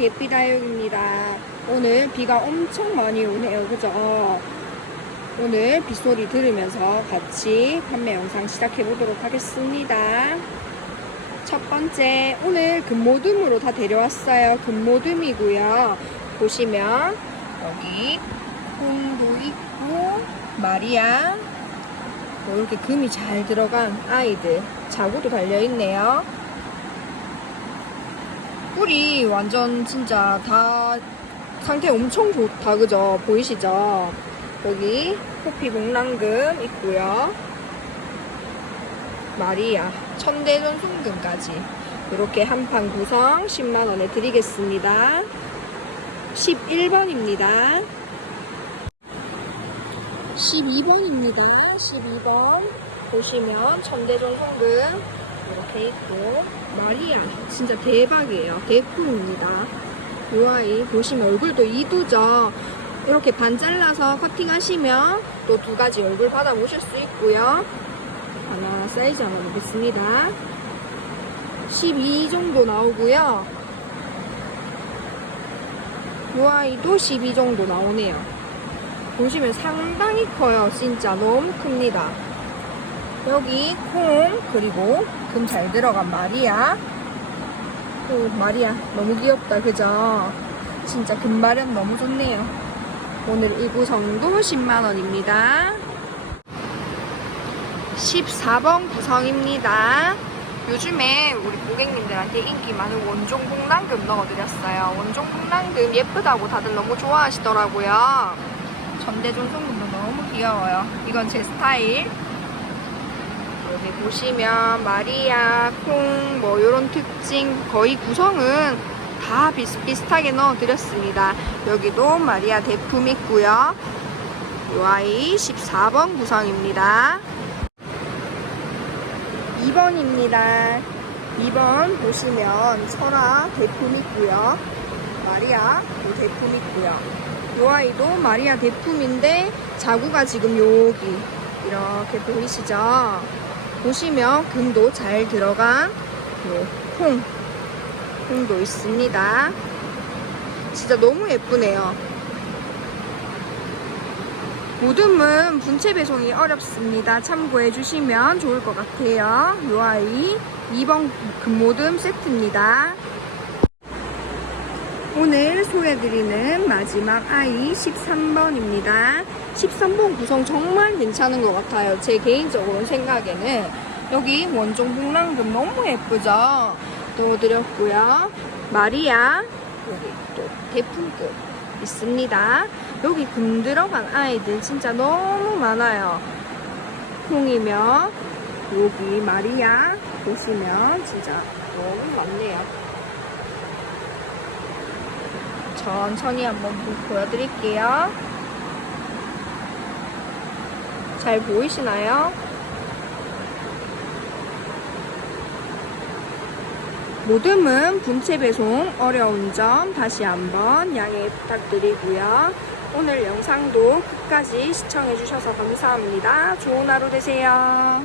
예삐다육입니다. 오늘 비가 엄청 많이 오네요. 그죠? 오늘 빗소리 들으면서 같이 판매 영상 시작해 보도록 하겠습니다. 첫 번째, 오늘 금모듬으로 다 데려왔어요. 금모듬이고요. 보시면 여기 콩도 있고 마리아 뭐 이렇게 금이 잘 들어간 아이들 자구도 달려있네요. 꿀이 완전 진짜 다 상태 엄청 좋다 그죠? 보이시죠? 여기 호피 복랑금 있고요. 마리아 천대전 순금까지. 이렇게 한 판 구성 10만원에 드리겠습니다. 11번입니다. 12번입니다. 12번 보시면 천대전 송금 이렇게 있고 마리아. 진짜 대박이에요. 대품입니다. 이 아이 보시면 얼굴도 이두죠? 이렇게 반 잘라서 커팅하시면 또 두 가지 얼굴 받아보실 수 있고요. 하나 사이즈 하나 보겠습니다. 12 정도 나오고요. 이 아이도 12 정도 나오네요. 보시면 상당히 커요. 진짜 너무 큽니다 여기 콩 그리고 금 잘 들어간 마리아. 오 마리아 너무 귀엽다 그죠? 진짜 금마련 너무 좋네요. 오늘 이 구성도 10만원입니다. 14번 구성입니다. 요즘에 우리 고객님들한테 인기 많은 원종 복랑금 넣어드렸어요. 원종 복랑금 예쁘다고 다들 너무 좋아하시더라고요. 전대종 송금도 너무 귀여워요. 이건 제 스타일 여기 보시면 마리아, 콩, 뭐 이런 특징 거의 구성은 다 비슷비슷하게 넣어드렸습니다. 여기도 마리아 대품 있고요. 이 아이 14번 구성입니다. 2번입니다. 2번 보시면 설아 대품 있고요. 마리아 이 대품 있고요. 이 아이도 마리아 대품인데 자구가 지금 여기 이렇게 보이시죠? 보시면 금도 잘 들어간 요 콩, 콩도 있습니다. 진짜 너무 예쁘네요. 모듬은 분체 배송이 어렵습니다. 참고해 주시면 좋을 것 같아요. 요 아이 2번 금모듬 세트입니다. 오늘 소개해드리는 마지막 아이 13번입니다. 13번 구성 정말 괜찮은 것 같아요. 제 개인적으로 생각에는 여기 원종 복랑금 너무 예쁘죠? 넣어드렸고요. 마리아 여기 또 대품급 있습니다. 여기 금 들어간 아이들 진짜 너무 많아요. 콩이며 여기 마리아 보시면 진짜 너무 많네요. 천천히 한번 보여드릴게요. 잘 보이시나요? 모듬은 분체 배송 어려운 점 다시 한번 양해 부탁드리고요. 오늘 영상도 끝까지 시청해주셔서 감사합니다. 좋은 하루 되세요.